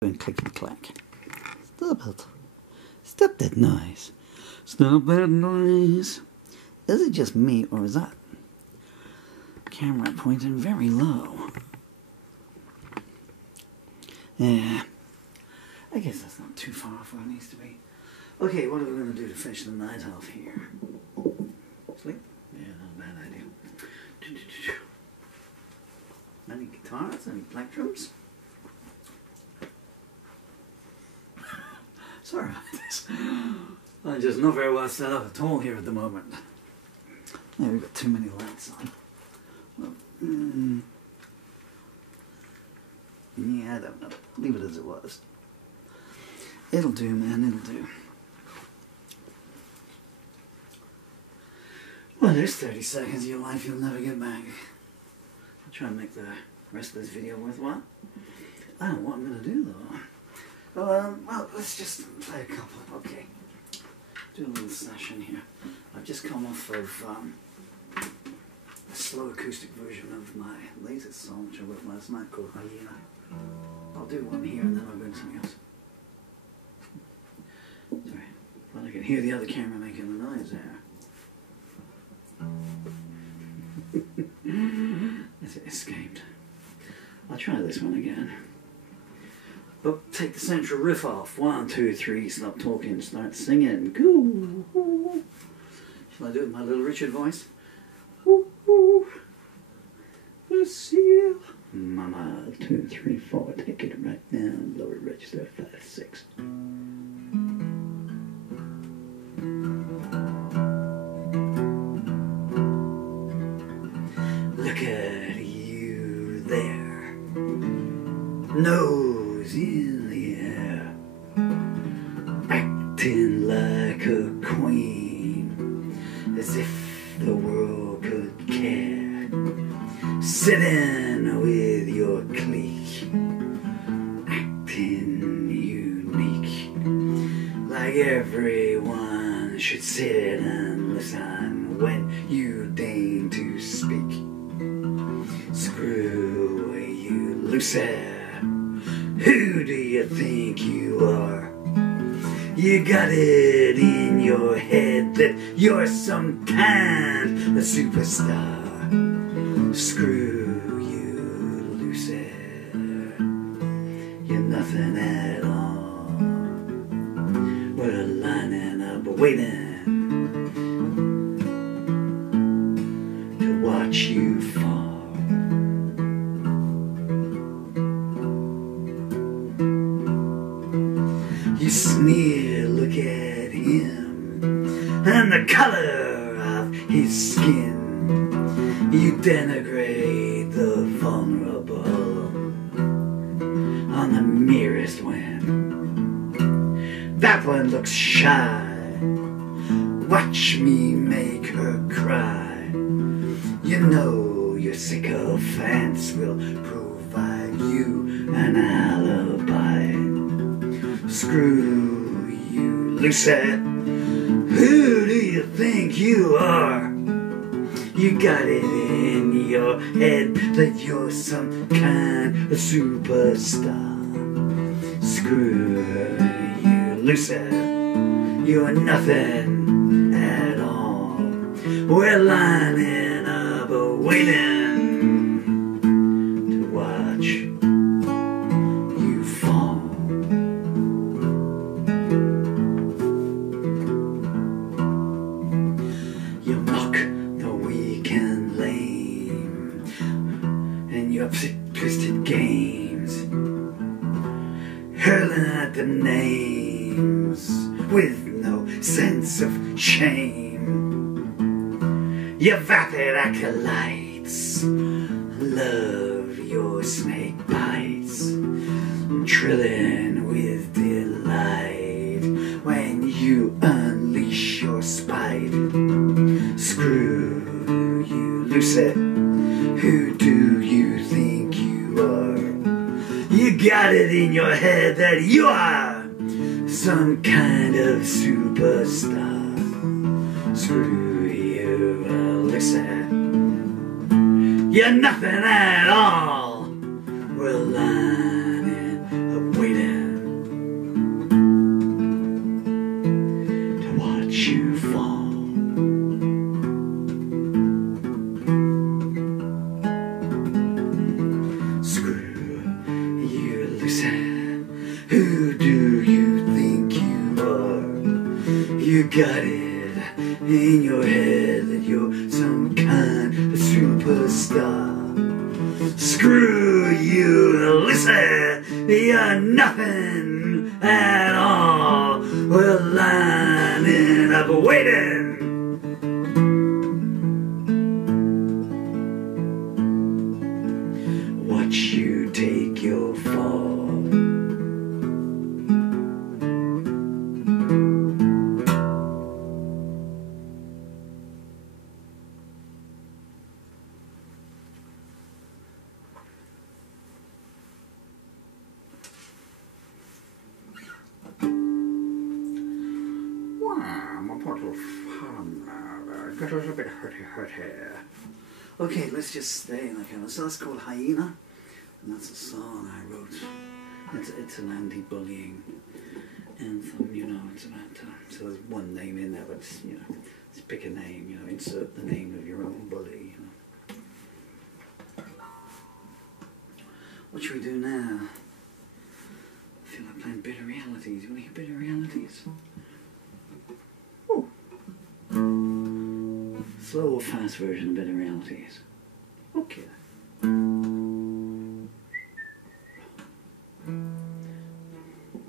And clickety clack. Stop it. Stop that noise. Stop that noise. Is it just me, or is that camera pointing very low? Yeah. I guess that's not too far off where it needs to be. Okay, what are we going to do to finish the night off here? Sleep? Yeah, not a bad idea. Any guitars? Any plectrums? Sorry about this. I'm just not very well set up at all here at the moment. Yeah, we've got too many lights on. Well, yeah, I don't know. Leave it as it was. It'll do, man, it'll do. Well, there's 30 seconds of your life you'll never get back. I'll try and make the rest of this video worthwhile. I don't know what I'm going to do, though. Well, let's just play a couple. Okay. Do a little session here. I've just come off of a slow acoustic version of my latest song, which I wrote last night, called Hyena. I'll do one here and then I'll go into something else. Sorry. Well, I can hear the other camera making a noise there. As it escaped. I'll try this one again. But take the central riff off. 1, 2, 3, stop talking, start singing. Goo. Shall I do it with my little Richard voice? Ooh. Lucille. Mama, 2, 3, 4, take it right down. Lower register, 5, 6. Look at you there. Nose in the air. Acting like a queen. As if the world could care. Sitting with your clique. Acting unique. Like everyone should sit and listen when you deign to speak. Screw you, Lucy. Who do you think you are? You got it in your head that you're some kind of superstar. Screw you, Lucy. You're nothing at all. We're lining up waiting to watch you fall. You sneer, look at him, and the color of his skin. You denigrate the vulnerable on the merest whim. That one looks shy. Watch me make her cry. You know your sycophants will provide you an alibi. Screw you, Lucy. Who do you think you are? You got it in your head that you're some kind of superstar. Screw you, Lucy. You're nothing at all. We're lining up waiting to watch you fall. You mock the weak and lame and your twisted games, hurling at the names with no sense of shame. You vapid acolytes love your snake bites, trilling with delight when you unleash your spite. Screw you, Lucy. Who do you think you are? You got it in your head that you are some kind of superstar. Screw you, Lucy. You're nothing at all. We're lining up waiting listen, who do you think you are? You got it in your head that you're some kind of superstar. Screw you, listen, you're nothing at all. We're lining up waiting. Watch you take your fall. My bottle of fun. Got us a bit hurty. Okay, let's just stay in the camera. So that's called Hyena, and that's a song I wrote. It's an anti-bullying anthem, you know. It's about so there's one name in there, but it's, you know, just pick a name, you know, insert the name of your own bully, you know. What should we do now? I feel like playing Bitter Realities. You want to hear Bitter Realities? Slow or fast version of Bitter Realities? Okay.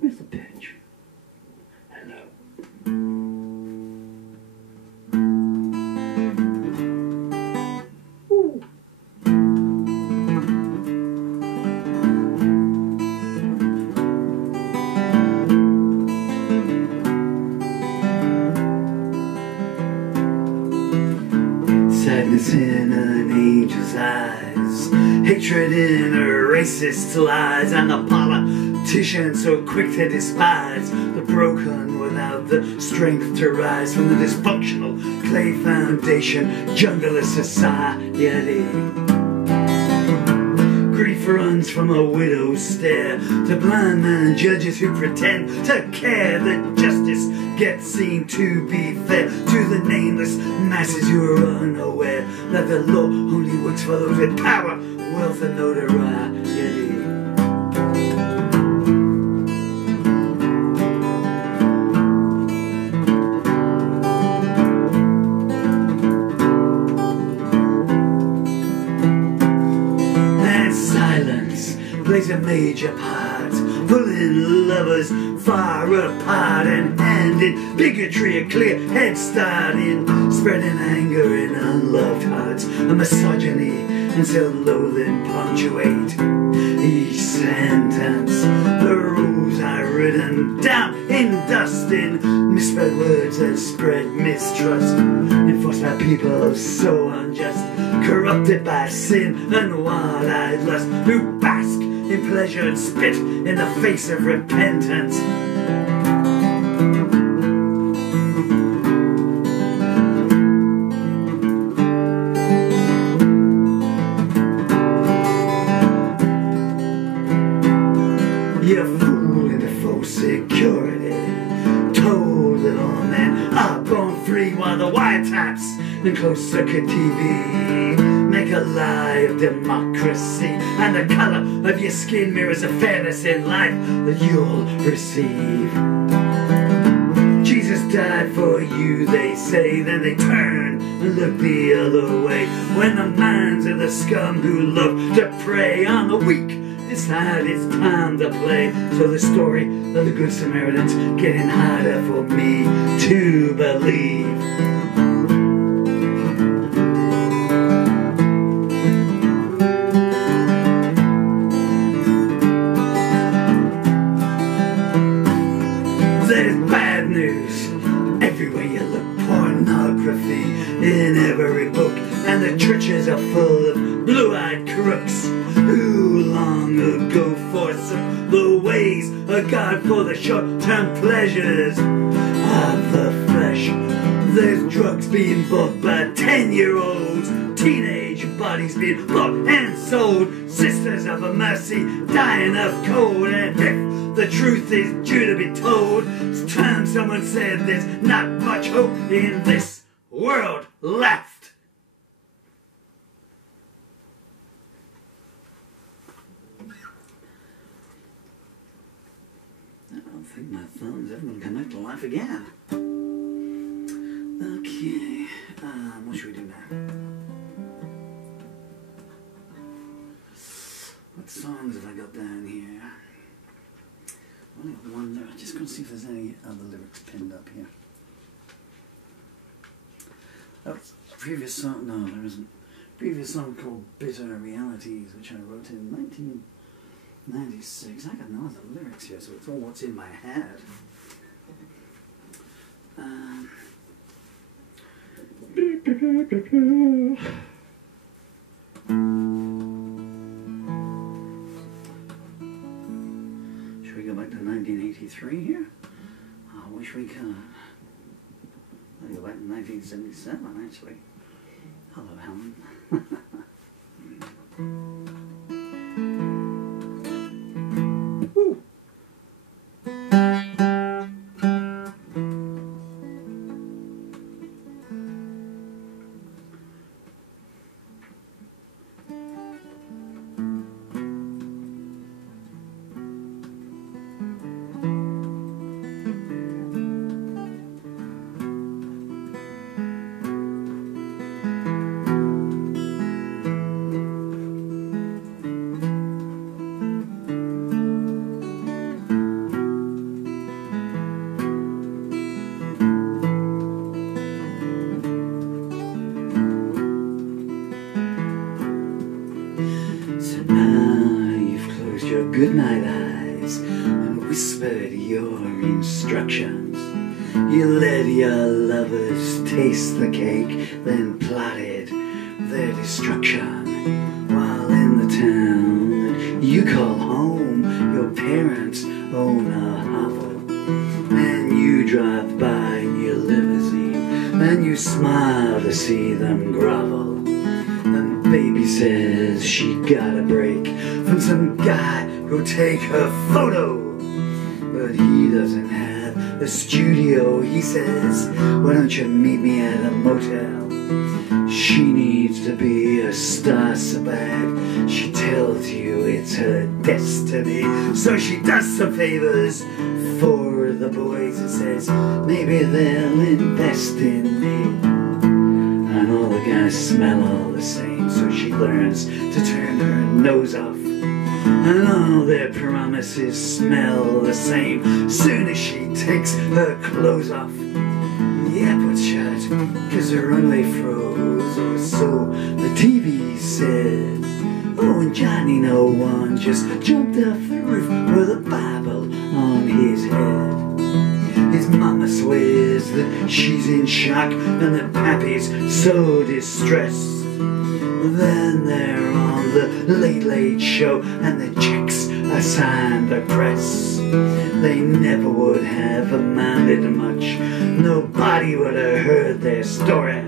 Where's the pitch? Hello. Ooh. Sadness in an angel's eyes, hatred in a racist's lies, and the politician so quick to despise the broken without the strength to rise from the dysfunctional clay foundation jungle of society. Grief runs from a widow's stare to blind man judges who pretend to care that justice gets seen to be fair to the nameless masses who are unaware that the law only works for those with power, wealth and notoriety. Silence plays a major part, pulling lovers far apart and handing bigotry a clear head start in spreading anger in unloved hearts, and misogyny and self-loathing punctuate each sentence. The rules are written down in dust in misspelled words that spread mistrust, enforced by people so unjust, corrupted by sin and wild-eyed lust, who bask in pleasure and spit in the face of repentance. You're fooling the false security, told that all men are born free, while the wiretaps and closed-circuit TV make a lie of democracy, and the color of your skin mirrors a fairness in life that you'll receive. Jesus died for you, they say, then they turn and look the other way when the minds of the scum who love to prey on the weak decide it's time to play. So the story of the Good Samaritans getting harder for me to believe. There's bad news everywhere you look, pornography in every book, and the churches are full of blue-eyed crooks who long ago forsook the ways of God for the short-term pleasures of the flesh. There's drugs being bought by 10-year-olds, teenage bodies being bought and sold, sisters of a mercy dying of cold, and if the truth is due to be told, it's time someone said there's not much hope in this world left. think my thumb's ever going to connect to life again. Okay, what should we do now? What songs have I got down here? I only got one there. I'm just going to see if there's any other lyrics pinned up here. Oh, previous song, no, there isn't. Previous song called Bitter Realities, which I wrote in 1996. I got no other lyrics here, so it's all what's in my head. Should we go back to 1983 here? I wish we could. I'll go back to 1977, actually. Hello, Helen. Woo. Your goodnight eyes and whispered your instructions. You let your lovers taste the cake, then plotted their destruction. While in the town that you call home, your parents own a hovel, and you drive by in your limousine, and you smile to see them grovel. Baby says she got a break from some guy who'll take her photo, but he doesn't have a studio. He says, why don't you meet me at a motel? She needs to be a star so bad, she tells you it's her destiny. So she does some favors for the boys and says, maybe they'll invest in me. And all the guys smell all the same, so she learns to turn her nose off. And all their promises smell the same soon as she takes her clothes off. The airport's shut, cause the runway froze, or so the TV said. Oh, and Johnny no one just jumped off the roof with a Bible on his head. His mama swears that she's in shock and that Pappy's so distressed. Then they're on the Late Late Show and the checks are signed by press. They never would have amounted to much, nobody would have heard their story.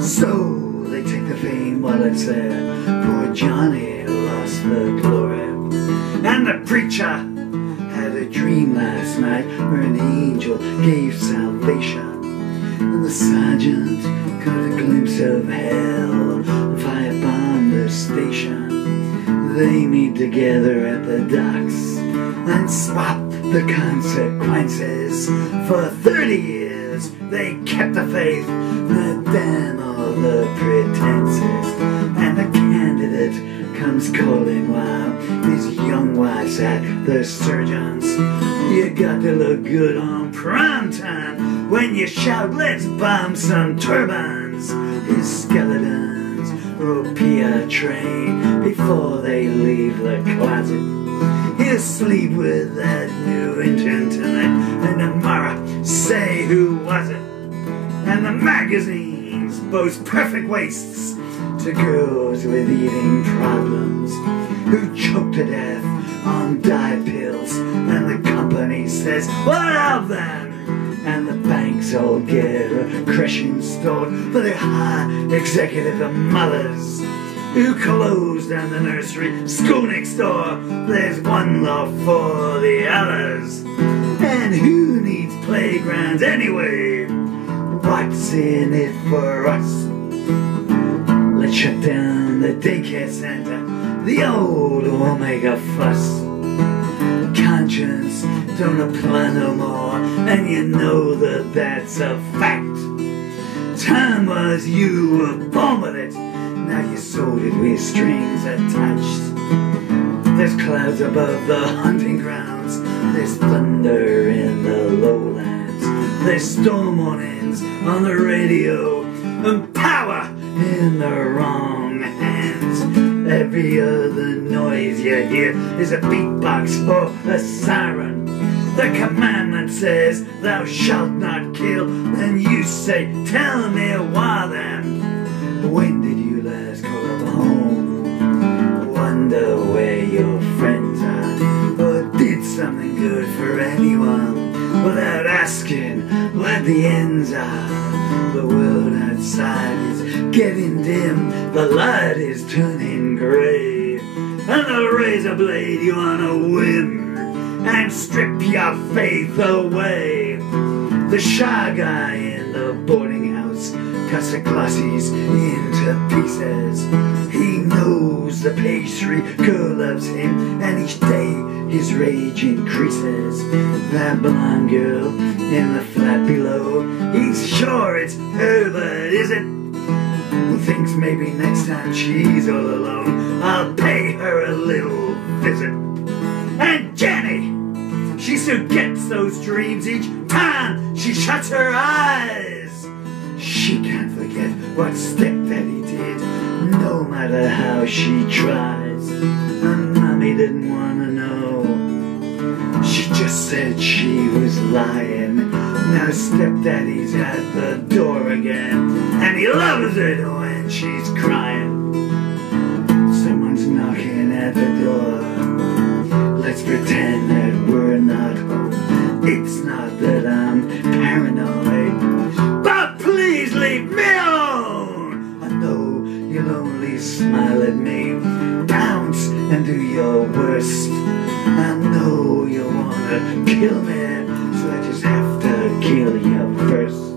So they take the fame while it's there. Poor Johnny lost the glory. And the preacher had a dream last night where an angel gave salvation, and the sergeant got a glimpse of hell and firebombed the station. They meet together at the docks and swap the consequences. For 30 years they kept the faith, but damn all the pretenses. And the candidate comes calling while his young wife's at the surgeon's. You got to look good on prime time when you shout, let's bomb some turbines. His skeletons rope a train before they leave the closet. He'll sleep with that new intern tonight, and tomorrow say who was it. And the magazines boast perfect waists to girls with eating problems who choke to death on diet pills, and the company says, what of them? And the banks all get a crash installed for their high executive mothers who closed down the nursery school next door. There's one law for the others. And who needs playgrounds anyway? What's in it for us? Let's shut down the daycare center, the old Omega fuss. Conscience don't apply no more, and you know that that's a fact. Time was you were born with it, now you're sorted with strings attached. There's clouds above the hunting grounds, there's thunder in the lowlands, there's storm warnings on the radio, and power in the wrong hands. Every other noise you hear is a beatbox or a siren. The commandment says, thou shalt not kill, and you say, tell me why then. When did you last call up home? Wonder where your friends are, or did something good for anyone without asking what the ends are. The world outside is getting dim, the light is turning grey, and the razor blade you on a whim and strip your faith away. The shy guy in the boarding house cuts the glossies into pieces. He knows the pastry girl loves him, and each day his rage increases. That blonde girl in the flat below, he's sure it's her, but is it? Who thinks maybe next time she's all alone, I'll pay her a little visit. And Jenny, she still gets those dreams each time she shuts her eyes. She can't forget what stepdaddy did, no matter how she tries. And mommy didn't want to know, she just said she was lying. Now stepdaddy's at the door again, and he loves it when she's crying. Someone's knocking at the door, let's pretend that we're not home. It's not that I'm paranoid, but please leave me alone. I know you'll only smile at me, pounce and do your worst. I know you wanna kill me, so I just have to kill you first.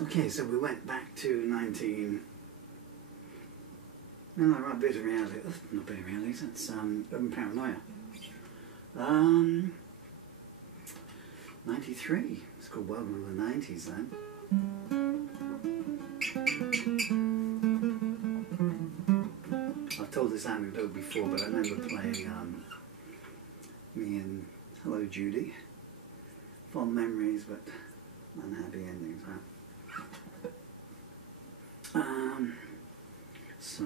Okay, so we went back to 19... No, right, bit of reality. Not bit of reality, that's urban paranoia. 93. It's called Welcome to the 90s then. I've told this anecdote before, but I remember playing me and Hello Judy. Fond memories, but unhappy endings, huh? So